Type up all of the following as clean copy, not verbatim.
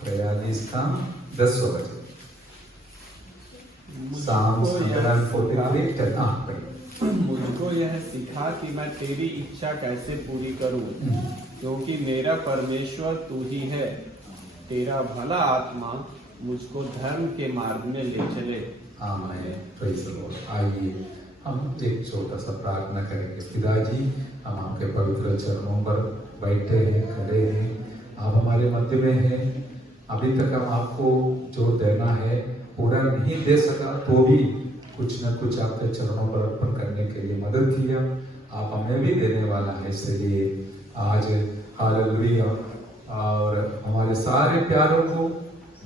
43 का 10 बजे Psalms 143 मुझको यह सिखा कि मैं तेरी इच्छा कैसे पूरी करूं, क्योंकि मेरा परमेश्वर तू ही है। तेरा भला आत्मा मुझको धर्म के मार्ग में ले चले। आमीन। Praise the Lord. आइए हम एक छोटा सा प्रार्थना करेंगे। पिताजी, हम आपके पवित्र चरणों पर बैठे हैं, खड़े हैं, आप हमारे मध्य में हैं। अभी तक हम आपको जो देना है पूरा नहीं दे सका, तो भी कुछ न कुछ आपके चरणों पर अर्पण करने के लिए मदद किया। आप हमें भी देने वाला है, इसलिए आज हालेलुया। और हमारे सारे प्यारों को,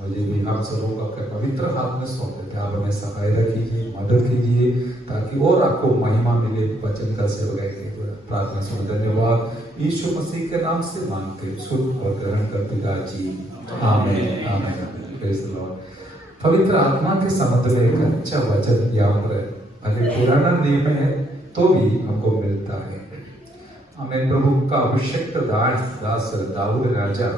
मुझे भी हम सबों को आपके पवित्र हाथ में सौंप देते हैं। आप हमें सहायता कीजिए, मदद कीजिए, ताकि और आपको महिमा मिले। वचन का सेवक प्रार्थना सुन। धन्यवाद यीशु मसीह के नाम से मांगते सुन और ग्रहण कर पिताजी। आमीन आमीन। Praise the Lord. पवित्र आत्मा के समुद्र में एक अच्छा वचन यहाँ पर अगर पुराना नियम है तो भी हमको मिलता है। हमें प्रभु का अभिषिक्त दास दाऊद राजा,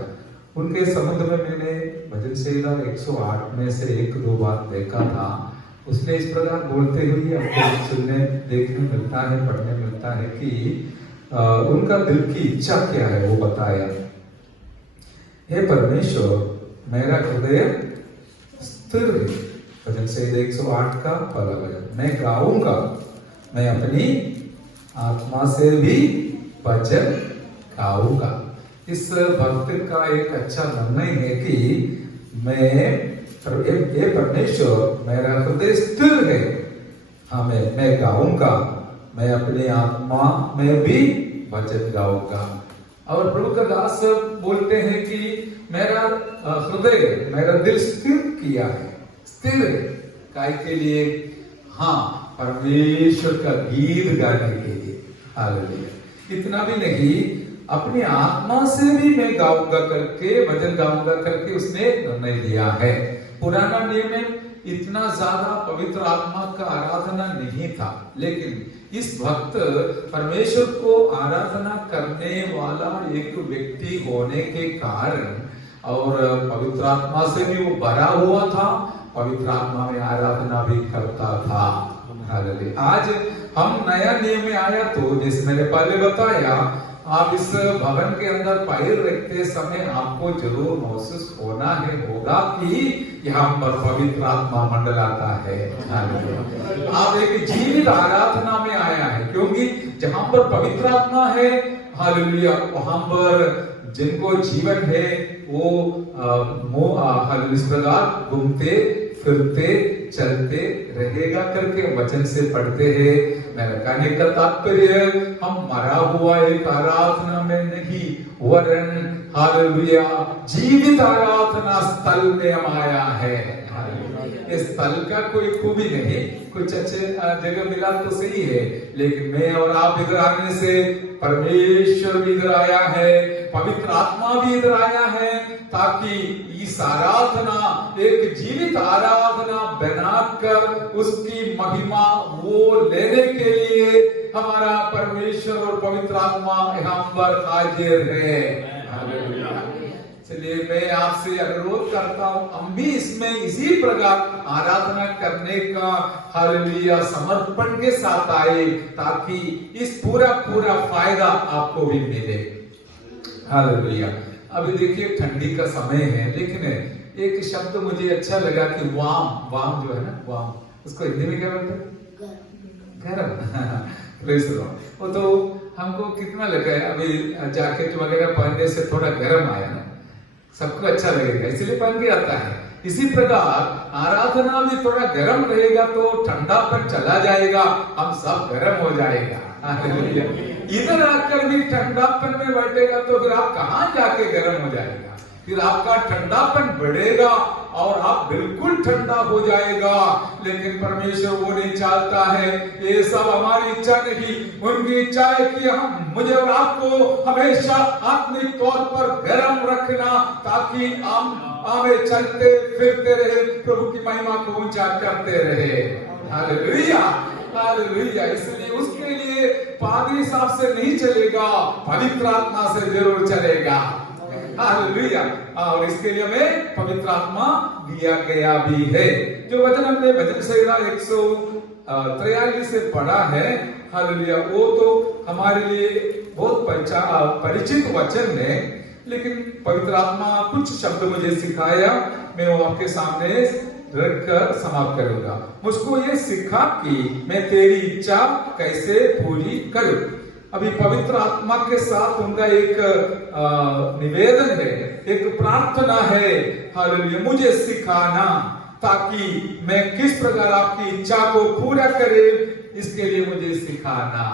उनके समुद्र में मैंने भजन संहिता 108 में से 1-2 बार देखा था। उसने इस प्रकार बोलते हुए हमको सुनने देखने मिलता है, पढ़ने मिलता है कि उनका दिल की इच्छा क्या है, वो बताया। हे परमेश्वर, मेरा हृदय स्थिर है। भजन संहिता 108 का पहला भजन। मैं गाऊंगा, मैं अपनी आत्मा से भी भजन गाऊंगा। इस भक्त का एक अच्छा निर्णय है कि ये परमेश्वर, मेरा हृदय स्थिर है, मैं गाऊंगा, मैं अपनी आत्मा में भी भजन गाऊंगा। और प्रभु का दास बोलते हैं कि मेरा हृदय, मेरा दिल स्थिर किया है, स्थिर है। काय के लिए? हाँ, परमेश्वर का गीत गाने के लिए। हालेलुया। इतना भी नहीं, अपनी आत्मा से भी मैं गाऊंगा करके, भजन गाऊंगा करके उसने निर्णय लिया है। पुराना नियम में इतना ज्यादा पवित्र आत्मा का आराधना नहीं था, लेकिन इस भक्त परमेश्वर को आराधना करने वाला एक व्यक्ति होने के कारण और पवित्र आत्मा से भी वो भरा हुआ था, पवित्र आत्मा में आराधना भी करता था। हालेलुया। आज हम नया नियम में आया तो जैसे मैंने पहले बताया, आप इस भवन के अंदर पैर रखते समय आपको जरूर महसूस होगा कि यहाँ पर पवित्र आत्मा मंडलाता है। आप एक जीवित आराधना में आया है, क्योंकि जहां पर पवित्र आत्मा है, हालेलुया, वहां पर जिनको जीवन है वो इस प्रकार घूमते फिरते चलते रहेगा करके वचन से पढ़ते हैं। मेरा कहने का तात्पर्य, हम मरा हुआ एक आराधना में नहीं, वरन हालेलुया जीवित आराधना स्थल में हम आया है। इस स्थल का कोई खूबी नहीं, कुछ अच्छे जगह मिला तो सही है, लेकिन मैं और आप इधर आने से परमेश्वर भी इधर आया है, पवित्र आत्मा भी इधर आया है, ताकि इस आराधना एक जीवित आराधना बनाकर उसकी महिमा वो लेने के लिए हमारा परमेश्वर और पवित्र आत्मा यहाँ पर हाजिर है। चलिए मैं आपसे अनुरोध करता हूँ, हम भी इसमें इसी प्रकार आराधना करने का हालेलुया समर्पण के साथ आए, ताकि इस पूरा फायदा आपको भी मिले। हालेलुया। अभी देखिए ठंडी का समय है, लेकिन एक शब्द मुझे अच्छा लगा कि वाम जो है ना, वाम, उसको हिंदी में क्या बोलते हैं? गरम। वो तो हमको कितना लगा है, अभी जैकेट वगैरह पहनने से थोड़ा गर्म आया ना, सबको अच्छा लगेगा, इसलिए पहन के आता है। इसी प्रकार आराधना भी थोड़ा गर्म रहेगा तो ठंडापन चला जाएगा, हम सब गर्म हो जाएगा। इधर आकर भी ठंडापन में बैठेगा तो फिर आप कहाँ जाके गर्म हो जाएगा, फिर आपका ठंडापन बढ़ेगा और आप बिल्कुल ठंडा हो जाएगा। लेकिन परमेश्वर वो नहीं चाहता है, ये सब हमारी इच्छा नहीं, उनकी इच्छा है कि हम मुझे और आपको हमेशा आत्मिक तौर पर गर्म रखना, ताकि हम हमें चलते फिरते रहे, प्रभु की महिमा को ऊंचा करते रहे। Hallelujah hallelujah. इसलिए उसके लिए पादरी साहब से नहीं चलेगा, पवित्र आत्मा से जरूर चलेगा। हालेलुया। और इसके लिए हमें पवित्र आत्मा दिया गया भी है। जो वचन हमने भजन संहिता 143 से पढ़ा है, हालेलुया, वो तो हमारे लिए बहुत परिचित वचन है, लेकिन पवित्र आत्मा कुछ शब्द मुझे सिखाया, मैं वो आपके सामने रखकर समाप्त करूंगा। मुझको ये सिखा कि मैं तेरी इच्छा कैसे पूरी करूं। अभी पवित्र आत्मा के साथ उनका एक निवेदन है, एक प्रार्थना है, हालेलुया, मुझे सिखाना ताकि मैं किस प्रकार आपकी इच्छा को पूरा करे, इसके लिए मुझे सिखाना।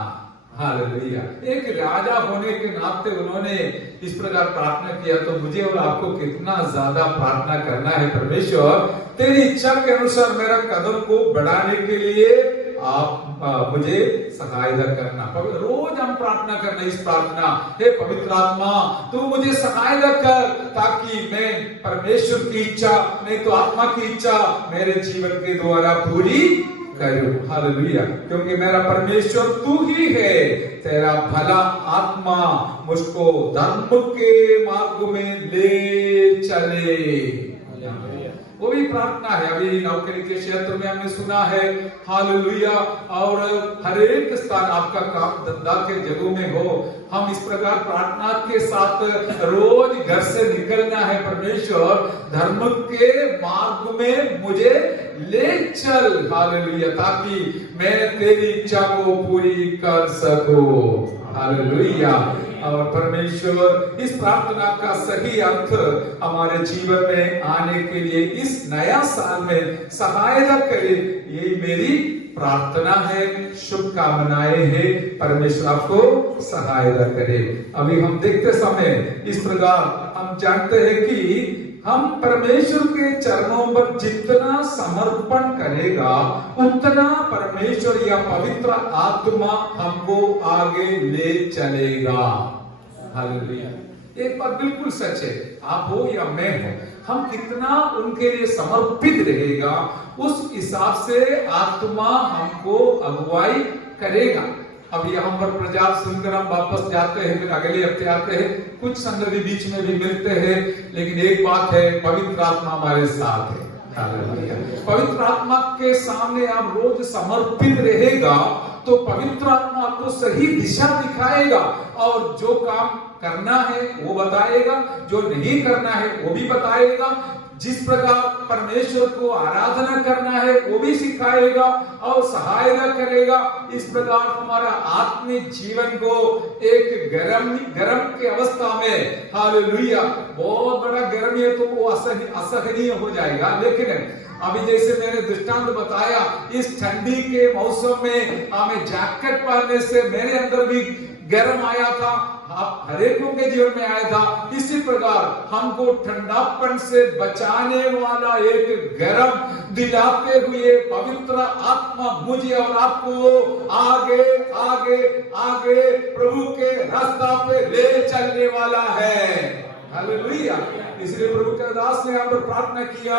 हालेलुया। एक राजा होने के नाते उन्होंने इस प्रकार प्रार्थना किया, तो मुझे और आपको कितना ज्यादा प्रार्थना करना है, परमेश्वर तेरी इच्छा के अनुसार मेरा कदम को बढ़ाने के लिए आप मुझे सहायता करना। रोज हम प्रार्थना करना इस प्रार्थना, हे पवित्र आत्मा तू मुझे सहायता कर ताकि मैं परमेश्वर की इच्छा नहीं तो आत्मा की इच्छा मेरे जीवन के द्वारा पूरी करूं। हालेलुया। क्योंकि मेरा परमेश्वर तू ही है, तेरा भला आत्मा मुझको धर्म के मार्ग में ले चले। वो भी प्रार्थना है। अभी नौकरी के क्षेत्र में हमने सुना है, हालेलुया, और हर एक स्थान आपका काम धंधा के जगहों में हो, हम इस प्रकार प्रार्थना के साथ रोज घर से निकलना है, परमेश्वर धर्म के मार्ग में मुझे ले चल, हालेलुया, ताकि मैं तेरी इच्छा को पूरी कर सकूं। हालेलुया। और परमेश्वर इस प्रार्थना का सही अर्थ हमारे जीवन में आने के लिए इस नया साल में सहायता करे, ये मेरी प्रार्थना है, शुभकामनाएं हैं। परमेश्वर आपको सहायता करे। अभी हम देखते समय इस प्रकार हम जानते हैं कि हम परमेश्वर के चरणों पर जितना समर्पण करेगा उतना परमेश्वर या पवित्र आत्मा हमको आगे ले चलेगा। हालेलुया। एक बात बिल्कुल सच है, आप हो या मैं हो, हम कितना उनके लिए समर्पित रहेगा उस हिसाब से आत्मा हमको अगुवाई करेगा। अब यहाँ पर प्रचार सुनकर हम वापस जाते हैं, फिर अगले हफ्ते आते हैं, कुछ संगति बीच में भी मिलते हैं, लेकिन एक बात है, पवित्र आत्मा हमारे साथ है। हालेलुया। पवित्र आत्मा के सामने आप रोज समर्पित रहेगा तो पवित्र आत्मा आपको सही दिशा दिखाएगा और जो काम करना है वो बताएगा, जो नहीं करना है वो भी बताएगा, जिस प्रकार परमेश्वर को आराधना करना है वो भी सिखाएगा और सहायता करेगा। इस प्रकार हमारा आत्मिक जीवन को एक गरम के अवस्था में, हालेलुया, बहुत बड़ा गर्मी है तो वो असहनीय हो जाएगा, लेकिन अभी जैसे मैंने दृष्टांत बताया, इस ठंडी के मौसम में हमें जैकेट पहनने से मेरे अंदर भी गर्म आया था, आप हरेकों के जीवन में आया था। इसी प्रकार हमको ठंडापन से बचाने वाला एक गर्म दिलाते हुए पवित्र आत्मा मुझे और आपको आगे आगे आगे प्रभु के रास्ता पे ले चलने वाला है। हालेलुया। इसलिए प्रभु के दास ने यहाँ पर प्रार्थना किया,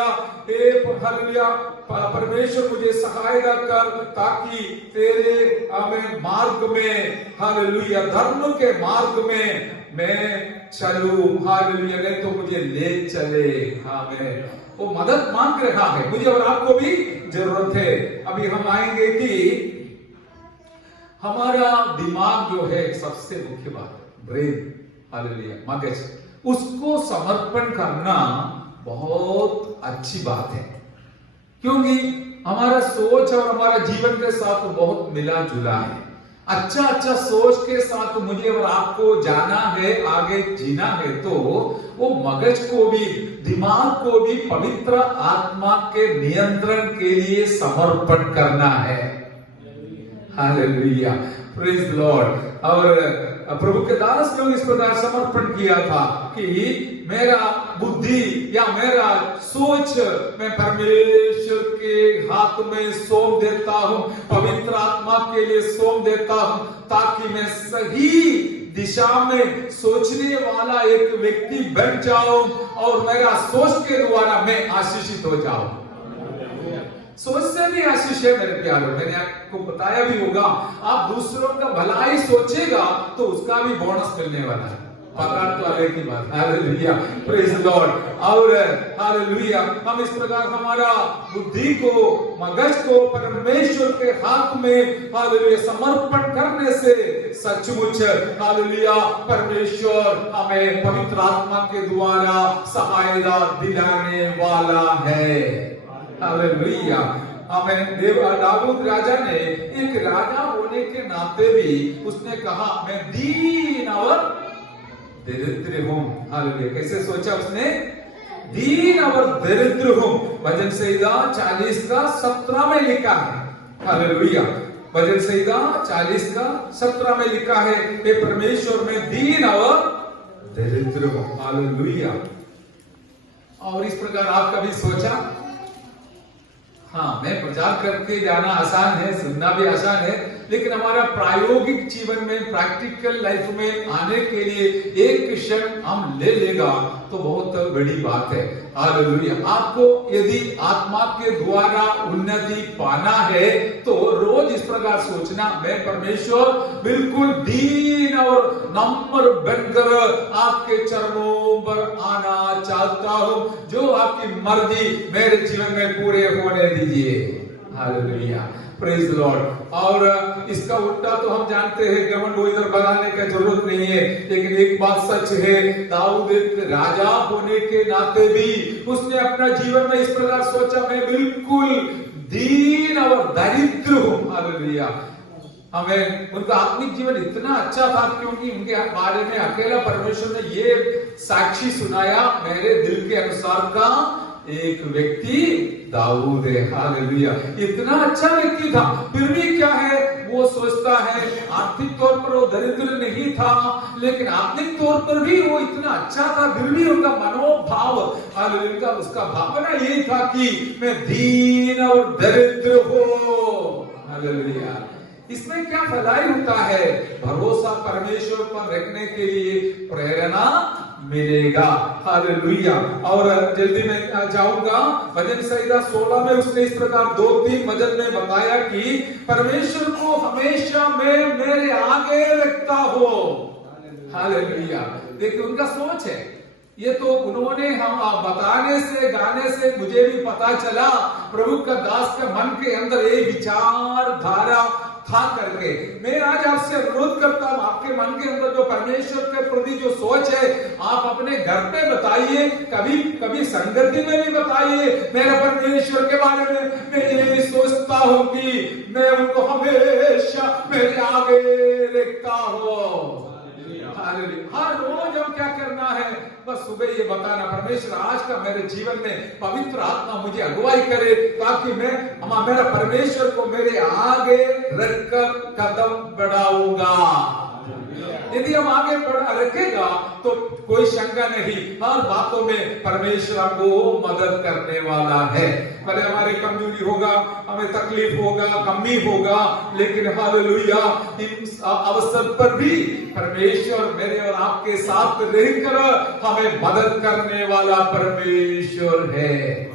हे हालेलुया, परमेश्वर मुझे सहायता कर ताकि तेरे मार्ग में, हालेलुया, धर्म के मार्ग में मैं चलूं, हालेलुया, नहीं तो मुझे ले चले। आमीन। वो मदद मांग रहा है, मुझे और आपको भी जरूरत है। अभी हम आएंगे कि हमारा दिमाग जो है सबसे मुख्य बात है, ब्रेन, हालेलुया, मगज, उसको समर्पण करना बहुत अच्छी बात है, क्योंकि हमारा सोच और हमारा जीवन के साथ बहुत मिला जुला है। अच्छा सोच के साथ मुझे और आपको जाना है, आगे जीना है, तो वो मगज को भी, दिमाग को भी पवित्र आत्मा के नियंत्रण के लिए समर्पण करना है। Hallelujah, praise the Lord. और प्रभु के दास ने इस प्रकार समर्पण किया था कि मेरा बुद्धि या मेरा सोच मैं परमेश्वर के हाथ में सौंप देता हूं, पवित्र आत्मा के लिए सौंप देता हूं, ताकि मैं सही दिशा में सोचने वाला एक व्यक्ति बन जाऊं और मेरा सोच के द्वारा मैं आशीषित हो जाऊं। सोच से भी आशीष है मेरे प्यारों, मैंने आपको बताया भी होगा, आप दूसरों का भलाई सोचेगा तो उसका भी बोनस मिलने वाला है। पकाने वाले की बात। Hallelujah, praise the Lord. और हालेलुया, हम इस प्रकार हमारा बुद्धि को, मगज को परमेश्वर के हाथ में हालेलुया समर्पण करने से सचमुच हालेलुया परमेश्वर हमें पवित्र आत्मा के द्वारा सहायता दिलाने वाला है। हालेलुया। हमें दाऊद राजा ने एक राजा होने के नाते भी उसने कहा मैं दीन और दरिद्र हूं। हालेलुया। कैसे सोचा उसने? दीन और दरिद्र हूं। भजन संहिता 40 का 17 में लिखा है। हालेलुया। भजन संहिता 40 का 17 में लिखा है, हे परमेश्वर मैं दीन और दरिद्र हूं। हालेलुया। और इस प्रकार आप कभी सोचा? हाँ, मैं प्रचार करके जाना आसान है, सुनना भी आसान है, लेकिन हमारा प्रायोगिक जीवन में, प्रैक्टिकल लाइफ में आने के लिए एक क्षण हम ले लेगा तो बहुत बड़ी बात है। हालेलुया। आपको यदि आत्मा के द्वारा उन्नति पाना है तो रोज इस प्रकार सोचना, मैं परमेश्वर बिल्कुल दीन और नम्र बनकर आपके चरणों पर आना चाहता हूं, जो आपकी मर्जी मेरे जीवन में पूरे होने दीजिए। Hallelujah, praise the Lord. और इसका उल्टा तो हम जानते हैं, घमंड वो इधर बनाने की जरूरत नहीं है, लेकिन एक बात सच है, दाऊद एक राजा होने के नाते भी उसने अपना जीवन में इस प्रकार सोचा, मैं बिल्कुल दीन और दरिद्र हूं। हालेलुया। हमें उनका आत्मिक जीवन इतना अच्छा था क्योंकि उनके बारे में अकेला परमेश्वर ने ये साक्षी सुनाया, मेरे दिल के अनुसार का एक व्यक्ति दाऊद है। हालेलुया। इतना अच्छा व्यक्ति था, फिर भी क्या है, वो सोचता है आर्थिक तौर पर वो दरिद्र नहीं था, लेकिन आत्मिक तौर पर भी वो इतना अच्छा था, फिर भी उनका मनोभाव, हालेलुया, उसका भावना यही था कि मैं दीन और दरिद्र हूं। हालेलुया। इसमें क्या भलाई होता है? भरोसा परमेश्वर पर रखने के लिए प्रेरणा मिलेगा। हालेलुया। और जल्दी मैं जाऊंगा, भजन संहिता 16 में उसने इस प्रकार 2-3 भजन में बताया कि परमेश्वर को हमेशा मैं मेरे आगे रखता हो। हालेलुया। देखिए उनका सोच है, ये तो उन्होंने हम बताने से, गाने से मुझे भी पता चला, प्रभु का दास के मन के अंदर ये विचार धारा था करके। मैं आज आपसे अनुरोध करता हूं, आपके मन के अंदर जो परमेश्वर के प्रति जो सोच है, आप अपने घर पे बताइए, कभी कभी संगति में भी बताइए, मेरे परमेश्वर के बारे में मैं ये सोचता हूं कि मैं उनको हमेशा मेरे आगे रखता हूं। हर रोज हम क्या करना है? बस सुबह ये बताना, परमेश्वर आज का मेरे जीवन में पवित्र आत्मा मुझे अगुवाई करे, ताकि मैं मेरा परमेश्वर को मेरे आगे रखकर कदम बढ़ाऊंगा। यदि हम आगे रखेगा तो कोई शंका नहीं, हर बातों में परमेश्वर हमको मदद करने वाला है। भले हमारी कमजोरी होगा, हमें तकलीफ होगा, कमी होगा, लेकिन हालेलुया इन अवसर पर भी परमेश्वर मेरे और आपके साथ रहकर हमें मदद करने वाला परमेश्वर है।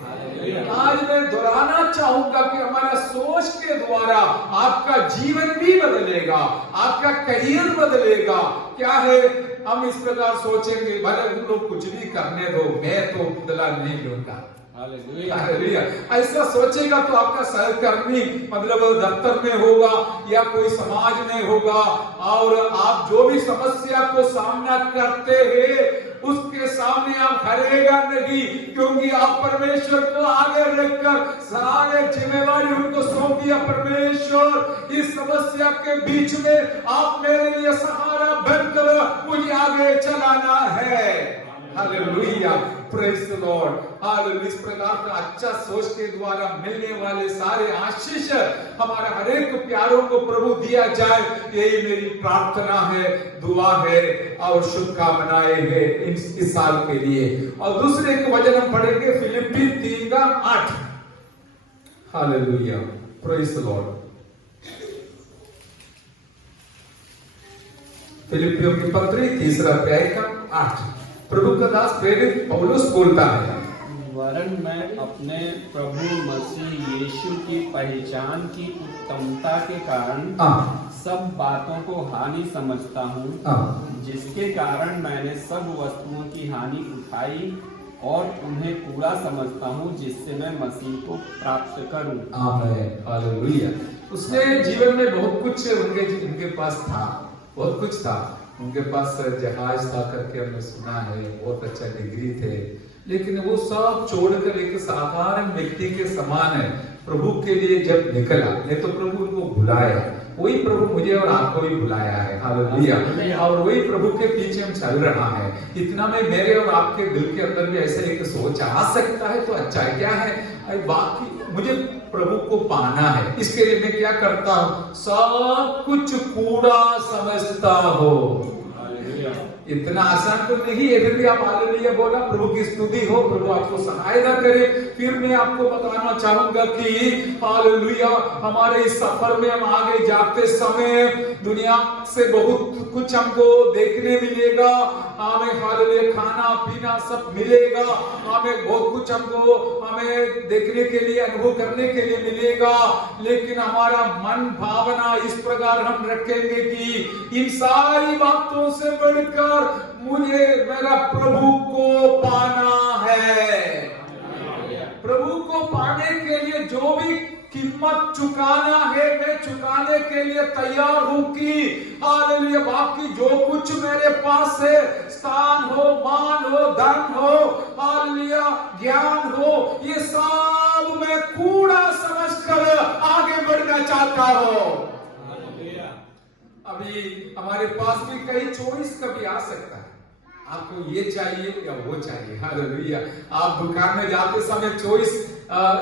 आज मैं दोहराना चाहूंगा कि हमारा सोच के द्वारा आपका जीवन भी बदलेगा, आपका करियर बदलेगा। क्या है, हम इस प्रकार सोचेंगे, भले उन लोग कुछ भी करने दो, मैं तो बदला नहीं लूंगा। हालेलुया। ऐसा सोचेगा तो आपका सहकर्मी मतलब दफ्तर में होगा या कोई समाज में होगा, और आप जो भी समस्या को सामना करते हैं उसके सामने आप हरेगा नहीं, क्योंकि आप परमेश्वर को आगे रखकर सारे जिम्मेवारी उनको सौंप दिया। परमेश्वर इस समस्या के बीच में आप मेरे लिए सहारा बनकर मुझे आगे चलाना है। Hallelujah, praise the Lord. Hallelujah. इस प्रकार का अच्छा सोच के द्वारा मिलने वाले सारे आशीष हमारे हर एक प्यारों को प्रभु दिया जाए, यही मेरी प्रार्थना है, दुआ है और शुभकामनाएं है इस साल के लिए। और दूसरे एक वचन हम पढ़ेंगे, फिलिप्पी 3:8। Hallelujah, praise the lord. फिलिप्पियों की पत्री 3 अध्याय का 8। प्रभु का दास प्रेरित पौलुस बोलता है, वरन मैं अपने प्रभु मसीह यीशु की पहचान की उत्तमता के कारण सब बातों को हानि समझता हूँ, हाँ। जिसके कारण मैंने सब वस्तुओं की हानि उठाई और उन्हें कूड़ा समझता हूँ, जिससे मैं मसीह को प्राप्त करूँ। आमीन, हालेलुया। उसने जीवन में बहुत कुछ उनके पास था, बहुत कुछ था। उनके पास जहाज था करके हमने सुना है, बहुत अच्छा डिग्री थे, लेकिन वो सब छोड़कर एक साधारण व्यक्ति के समान है प्रभु के लिए जब निकला, नहीं तो प्रभु उनको बुलाया। वही प्रभु मुझे और आपको भी बुलाया है, हालेलुया। और वही प्रभु के पीछे हम चल रहा है। इतना में मेरे और आपके दिल के अंदर भी ऐसा एक सोच आ सकता है तो अच्छा है, क्या है बाकी मुझे प्रभु को पाना है, इसके लिए मैं क्या करता हूँ, सब कुछ कूड़ा समझता हो। इतना आसान तो नहीं है, फिर भी आप हालेलुया बोला, प्रभु की स्तुति हो, प्रभु आपको सहायता करे। फिर मैं आपको बताना चाहूंगा कि हालेलुया, हमारे इस सफर में हम आगे जाते समय दुनिया से बहुत कुछ हमको देखने मिलेगा। हमें हालेलुया खाना पीना सब मिलेगा, हमें बहुत कुछ हमको हमें देखने के लिए, अनुभव करने के लिए मिलेगा। लेकिन हमारा मन भावना इस प्रकार हम रखेंगे कि इन सारी बातों से बढ़कर मुझे मेरा प्रभु को पाना है। प्रभु को पाने के लिए जो भी कीमत चुकाना है, मैं चुकाने के लिए तैयार हूं कि हालेलुया, बाकी जो कुछ मेरे पास है, स्थान हो, मान हो, धन हो, हालेलुया, ज्ञान हो, ये सब मैं कूड़ा समझकर आगे बढ़ना चाहता हूं। अभी हमारे पास भी कई चॉइस कभी आ सकता है, आपको ये चाहिए या वो चाहिए, हालेलुया। आप दुकान में जाते समय चॉइस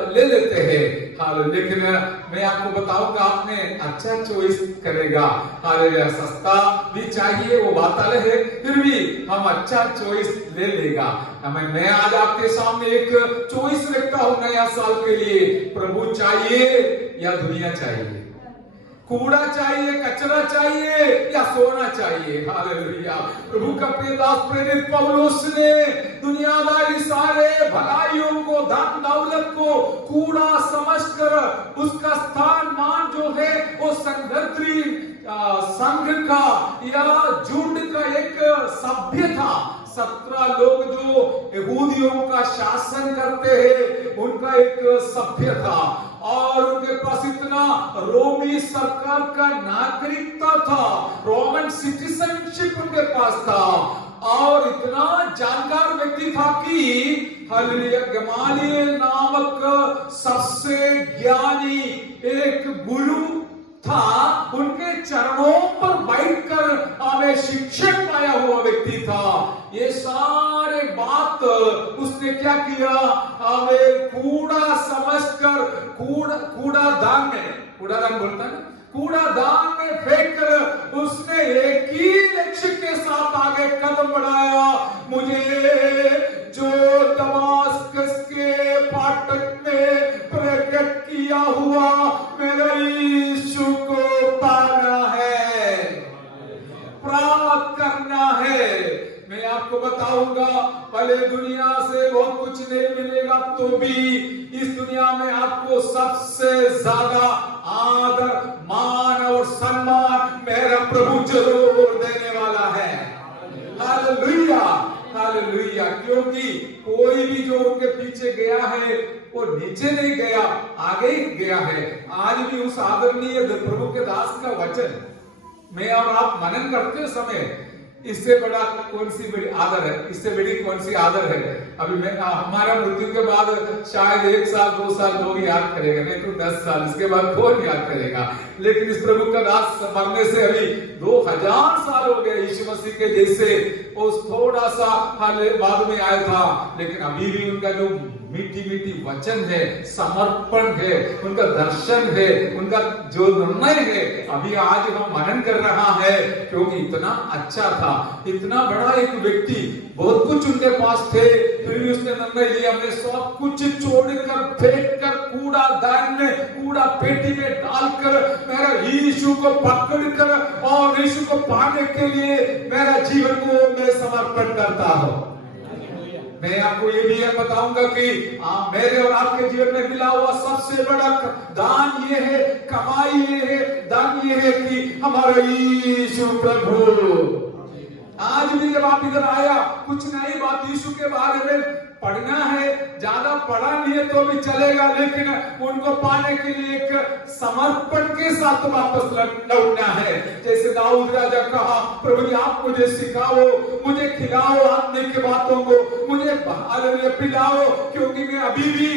ले लेते हैं, हालेलुया, लेकिन मैं आपको बताऊंगा आपने अच्छा चॉइस करेगा, हालेलुया। सस्ता भी चाहिए वो बात अलग है, फिर भी हम अच्छा चॉइस ले लेगा। मैं आज आपके सामने एक चॉइस रखता हूं नया साल के लिए, प्रभु चाहिए या दुनिया चाहिए, कूड़ा चाहिए, कचरा चाहिए या सोना चाहिए, हालेलुया। प्रभु का प्रिय दास प्रेरित पौलुस ने दुनियादारी सारे भलाइयों को, धन दौलत को कूड़ा समझकर उसका स्थान मान जो है वो संघर्त्री संघ का या झुंड का एक सभ्य था। 17 लोग जो यहूदियों का शासन करते हैं उनका एक सभ्य था, और उनके पास इतना रोमी सरकार का नागरिकता था, रोमन सिटीजनशिप उनके पास था, और इतना जानकार व्यक्ति था कि हालेलुया, गमालियल नामक सबसे ज्ञानी एक गुरु था, उनके चरणों पर बैठकर हमें शिक्षण पाया हुआ व्यक्ति था। ये सारे बात उसने क्या किया, हमें कूड़ा समझकर कूड़ादान बोलता है, कूड़ादान में फेंककर उसने एक ही लक्ष्य के साथ आगे कदम बढ़ाया, मुझे जो दमास्कस के फाटक में प्रकट किया हुआ मेरे यीशु को पाना है, प्राप्त करना है। मैं आपको बताऊंगा, भले दुनिया से बहुत कुछ नहीं मिलेगा तो भी इस दुनिया में आपको सबसे ज्यादा आदर, मान और सम्मान मेरा प्रभु जरूर देने वाला है, हालेलुया, हालेलुया। क्योंकि कोई भी जो उनके पीछे गया है वो नीचे नहीं गया, आगे ही गया है। आज भी उस आदरणीय प्रभु के दास का वचन मैं और आप मनन करते समय, इससे बड़ा कौन सी बड़ी आदर है, इससे बड़ी कौन सी आदर है। अभी मैं हमारा मृत्यु के बाद शायद 1 साल 2 साल लोग याद करेगा, नहीं तो 10 साल, इसके बाद कौन याद करेगा। लेकिन इस प्रभु का दास मरने से अभी 2000 साल हो गए, यीशु मसीह के जैसे वो थोड़ा सा बाद में आया था, लेकिन अभी भी उनका जो मीठी मीठी वचन है, समर्पण है, उनका दर्शन है, उनका जो निर्णय है, अभी आज हम मनन कर रहा है, क्योंकि इतना अच्छा था, इतना बड़ा एक व्यक्ति, बहुत कुछ उनके पास थे, फिर भी उसने निर्णय लिया, मैं सब कुछ छोड़कर फेंककर कूड़ादान में, कूड़ा पेटी में डालकर मेरा यीशु को पकड़कर और यीशु को पाने के लिए मेरा जीवन को मैं समर्पण करता हूं। मैं आपको ये भी बताऊंगा कि मेरे और आपके जीवन में मिला हुआ सबसे बड़ा दान ये है, कमाई ये है, दान ये है कि हमारा यीशु प्रभु। आज भी जब आप इधर आया, कुछ नई बात यीशु के बारे में पढ़ना है, ज्यादा पढ़ा नहीं है तो भी चलेगा, लेकिन उनको पाने के लिए एक समर्पण के साथ वापस लौटना है। जैसे दाऊद राजा कहा, प्रभु जी आप मुझे सिखाओ, मुझे खिलाओ आत्मिक की बातों को, मुझे पिलाओ, क्योंकि मैं अभी भी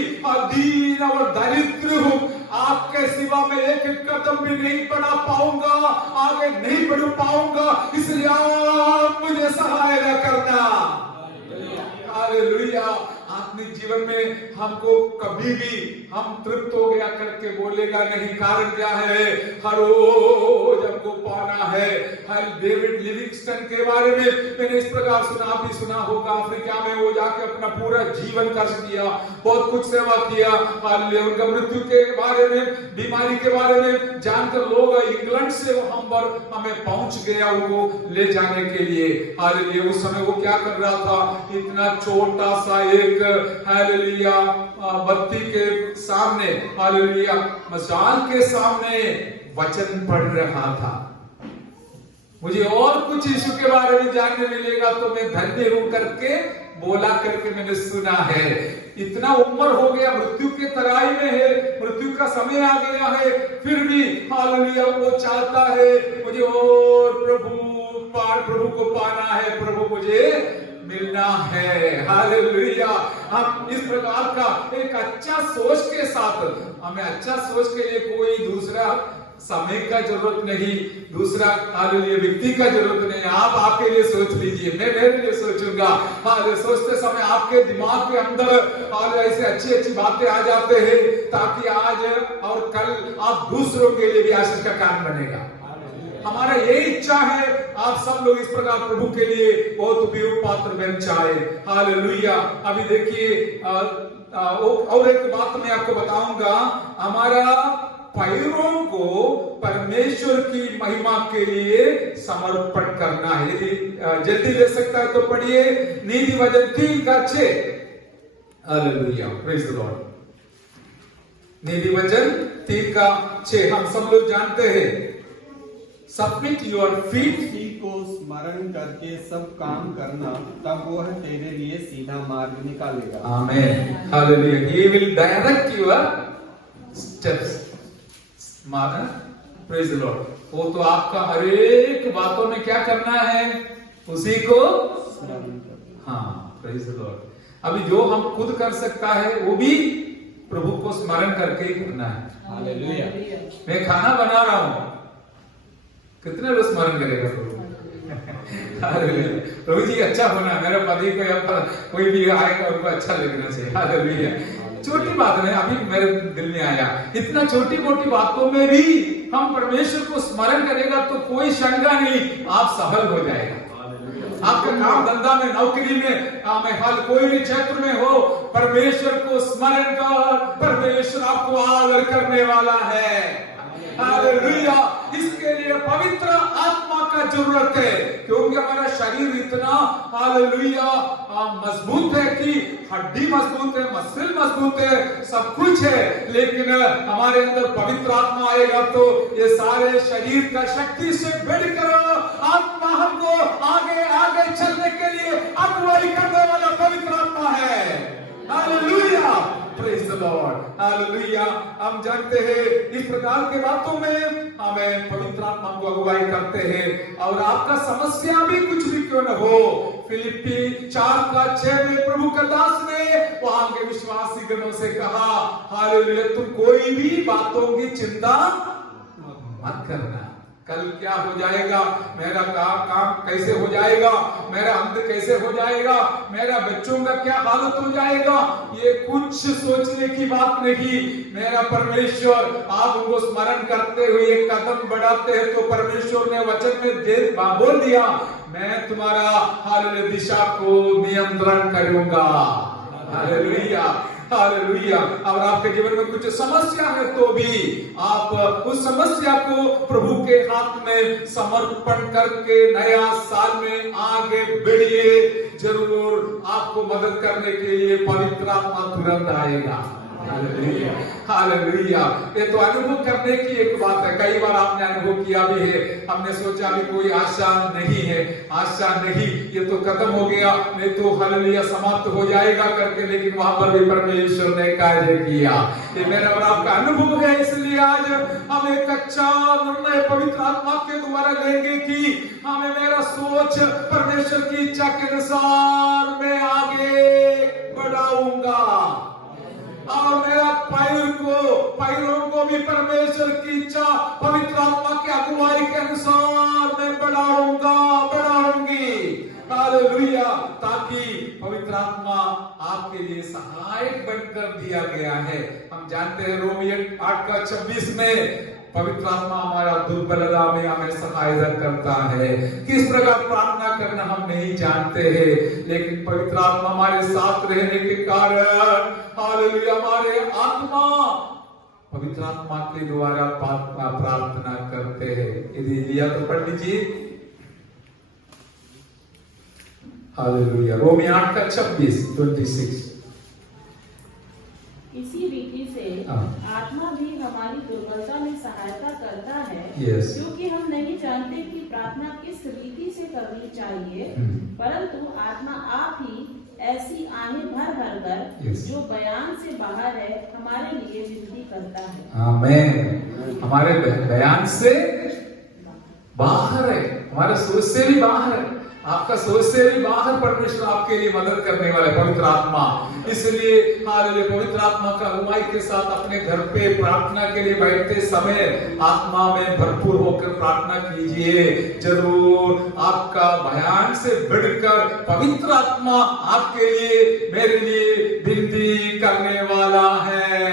दीन और दरिद्र हूँ। आपके सिवा मैं एक कदम भी नहीं बढ़ा पाऊंगा, आगे नहीं बढ़ पाऊंगा, इसलिए आप मुझे सहायता करना। हालेलुया। आत्मिक जीवन में हमको कभी भी हम तृप्त हो गया करके बोलेगा नहीं। कारण क्या है? हर रोज हमको पाना है। हर डेविड लिविंगस्टन के बारे में मैंने इस प्रकार सुना, आप भी सुना होगा, अफ्रीका में वो जाके अपना पूरा जीवन कष्ट दिया, बहुत कुछ सेवा किया। उनका मृत्यु के बारे में, बीमारी के बारे में जानकर लोग इंग्लैंड से हमें पहुंच गया उनको ले जाने के लिए। हालेलुया। उस समय वो क्या कर रहा था? इतना छोटा सा एक हालेलुया बत्ती के सामने, हालेलुया मशाल के सामने वचन पढ़ रहा था। मुझे और कुछ यीशु के बारे में जानने मिलेगा तो मैं धन्य हूं करके बोला करके मैंने सुना है। इतना उम्र हो गया, मृत्यु के तराई में है, मृत्यु का समय आ गया है, फिर भी हालेलुया वो चाहता है मुझे और प्रभु को पाना है, प्रभु मुझे मिलना है। हालेलुया। हम इस प्रकार का एक अच्छा सोच के साथ, हमें अच्छा सोच के लिए कोई दूसरा समय का जरूरत नहीं, दूसरा हालेलुया व्यक्ति का जरूरत नहीं। आप आपके लिए सोच लीजिए, मैं मेरे लिए सोचूंगा। हालेलुया। सोचते समय आपके दिमाग के अंदर हालेलुया ऐसे अच्छी अच्छी बातें आ जाते हैं ताकि आज और कल आप दूसरों के लिए भी आशीष का कारण बनेगा। हमारा यही इच्छा है, आप सब लोग इस प्रकार प्रभु के लिए बहुत उपयोग पात्र बन जाए। हालेलुया। अभी देखिए और एक बात मैं आपको बताऊंगा, हमारा पैरों को परमेश्वर की महिमा के लिए समर्पण करना है। यदि जल्दी ले सकता है तो पढ़िए नीति वचन 3:6। Hallelujah, praise the Lord. नीति वचन 3:6 हम सब लोग जानते हैं। सबमिट योर फीट को स्मरण करके सब काम करना, तब वह तेरे लिए सीधा मार्ग निकालेगा। आमीन। Hallelujah. He will direct your steps. Praise the Lord. वो तो आपका हर एक बातों में क्या करना है? उसी को स्मरण करना। हाँ, प्रेज द लॉर्ड। अभी जो हम खुद कर सकता है वो भी प्रभु को स्मरण करके ही करना है। हालेलुया। मैं खाना बना रहा हूं, कितने लोग स्मरण करेगा प्रभु? प्रभु जी अच्छा होना, मेरा पति को या कोई भी आएगा उनको अच्छा लगना चाहिए। हालेलुया। छोटी बात नहीं, अभी मेरे दिल में आया, इतना छोटी मोटी बातों में भी हम परमेश्वर को स्मरण करेगा तो कोई शंका नहीं, आप सफल हो जाएगा। आपका काम धंधा में, नौकरी में, हाल कोई भी क्षेत्र में हो, परमेश्वर को स्मरण कर, परमेश्वर आपको आदर करने वाला है। हालेलुया। इसके लिए पवित्र आत्मा का जरूरत है, क्योंकि हमारा शरीर इतना हालेलुया मजबूत है कि हड्डी मजबूत है, मसल मजबूत है, सब कुछ है, लेकिन हमारे अंदर पवित्र आत्मा आएगा तो ये सारे शरीर का शक्ति से बढ़कर आत्मा हमको आगे आगे चलने के लिए अगुवाई करने वाला पवित्र आत्मा है। Hallelujah, praise the Lord. Hallelujah. हम जानते हैं इस प्रकार के बातों में हमें पवित्र आत्मा को अगुवाई करते हैं। और आपका समस्या भी कुछ भी क्यों न हो, फिलिप्पी 4:6 में प्रभु का दास ने वहां के विश्वासी गणों से कहा, हालेलुया, तुम कोई भी बातों की चिंता मत करना। कल क्या हो जाएगा, मेरा काम कैसे हो जाएगा, मेरा अंत कैसे हो जाएगा, मेरा बच्चों का क्या हालत हो जाएगा, ये कुछ सोचने की बात नहीं। मेरा परमेश्वर, आप उनको स्मरण करते हुए एक कदम बढ़ाते हैं तो परमेश्वर ने वचन में बोल दिया, मैं तुम्हारा हालेलुया दिशा को नियंत्रण करूंगा। Hallelujah, hallelujah. और आपके जीवन में कुछ समस्या है तो भी आप उस समस्या को प्रभु के हाथ में समर्पण करके नया साल में आगे बढ़िए। जरूर आपको मदद करने के लिए पवित्र आत्मा तुरंत आएगा। Hallelujah, hallelujah. ये तो अनुभव करने की एक बात है। कई बार आपने अनुभव किया भी है। हमने सोचा भी कोई आशा नहीं है, आशा नहीं, ये तो खत्म हो गया, नहीं तो हालेलुया समाप्त हो जाएगा करके, लेकिन वहां पर भी परमेश्वर ने कार्य किया। ये मेरा और आपका अनुभव है। इसलिए आज हम एक अच्छा निर्णय पवित्र आत्मा के द्वारा लेंगे कि हमें मेरा सोच परमेश्वर की इच्छा के अनुसार मैं आगे बढ़ाऊंगा और मेरा पैरों को भी परमेश्वर की इच्छा पवित्र आत्मा की अगुवाई के अनुसार मैं बढ़ाऊंगी। हालेलुया। ताकि पवित्र आत्मा आपके लिए सहायक बनकर दिया गया है। हम जानते हैं रोमियो 8:26 में पवित्र आत्मा हमारा दुर्बलता में हमें सहायता करता है। किस प्रकार प्रार्थना करना हम नहीं जानते हैं, लेकिन पवित्र आत्मा हमारे साथ रहने के कारण हालेलुया हमारे आत्मा पवित्र आत्मा के द्वारा प्रार्थना करते हैं। यदि लिया तो पढ़ लीजिए। हालेलुया। रोमियो 8:26। इसी रीति से आत्मा भी हमारी दुर्बलता में सहायता करता है, क्योंकि हम नहीं जानते कि प्रार्थना किस रीति से करनी चाहिए, परंतु आत्मा आप ही ऐसी आहें भर कर जो बयान से बाहर है हमारे लिए विनती करता है। आमीन। हमारे बयान से बाहर है, हमारे सोच से भी बाहर है, आपका सोच से भी बाहर परमेश्वर आपके लिए मदद करने वाला है पवित्र आत्मा। इसलिए हालेलुया पवित्र आत्मा का अगुवाई के साथ अपने घर पे प्रार्थना के लिए बैठते समय आत्मा में भरपूर होकर प्रार्थना कीजिए। जरूर आपका बयान से बढ़कर पवित्र आत्मा आपके लिए मेरे लिए विनती करने वाला है।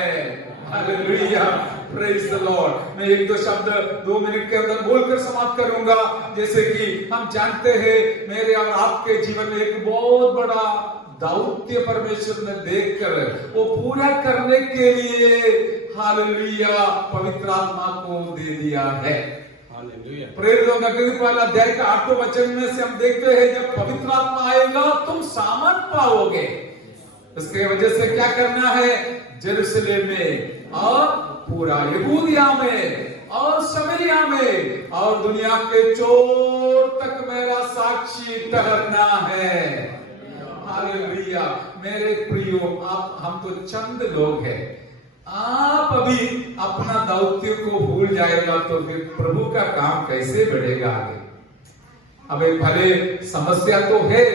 Hallelujah, praise the Lord. मैं 1-2 शब्द 2 मिनट के अंदर बोलकर समाप्त करूंगा। जैसे कि हम जानते हैं मेरे और आपके जीवन में एक बहुत बड़ा दौत्य परमेश्वर ने देखकर वो पूरा करने के लिए हालेलुया पवित्र आत्मा को दे दिया है। हालेलुया। प्रेरितों का कृति वाला अध्याय का 8वां वचन में से हम देखते हैं जब पवित्र आत्मा आएगा तुम सामर्थ पाओगे। इसके वजह से क्या करना है? जेरूशलेम में और पूरा यहूदिया में और समरिया में और दुनिया के चोर तक मेरा साक्षी ठहरना है। हालेलुया। मेरे प्रियो, आप हम तो चंद लोग हैं। आप अभी अपना दौत्य को भूल जाएगा तो फिर प्रभु का काम कैसे बढ़ेगा आगे? अब भले समस्या तो है,